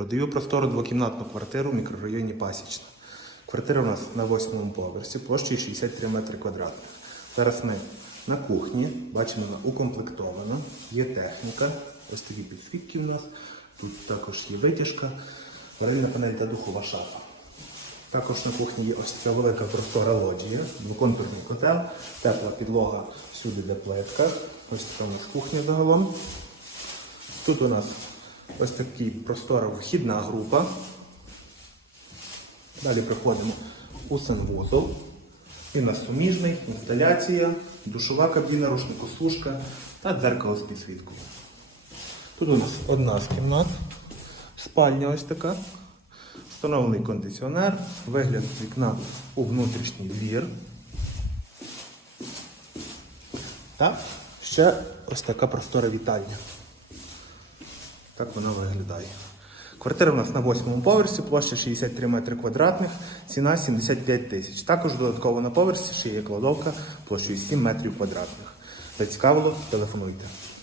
Продаю простору двокімнатну квартиру в мікрорайоні Пасічна. Квартира у нас на восьмому поверсі, площею 63 метри квадратних. Зараз ми на кухні, бачимо, вона укомплектована, є техніка, ось такі підсвітки у нас. Тут також є витяжка, варильна панель та духова шафа. Також на кухні є ось така велика простора лоджія, двоконтурний котел, тепла підлога всюди де плитка. Ось така у нас кухня загалом. Тут у нас ось такий простора вхідна група. Далі приходимо у санвузол. У нас суміжний, інсталяція, душова кабіна, рушникосушка та дзеркало з підсвіткою. Тут у нас одна з кімнат, спальня ось така. Встановлений кондиціонер, вигляд з вікна у внутрішній двір. Та ще ось така простора вітальня. Так вона виглядає. Квартира в нас на восьмому поверсі, площа 63 метри квадратних, ціна 75 тисяч. Також додатково на поверсі ще є кладовка площею 7 метрів квадратних. Зацікавило, телефонуйте.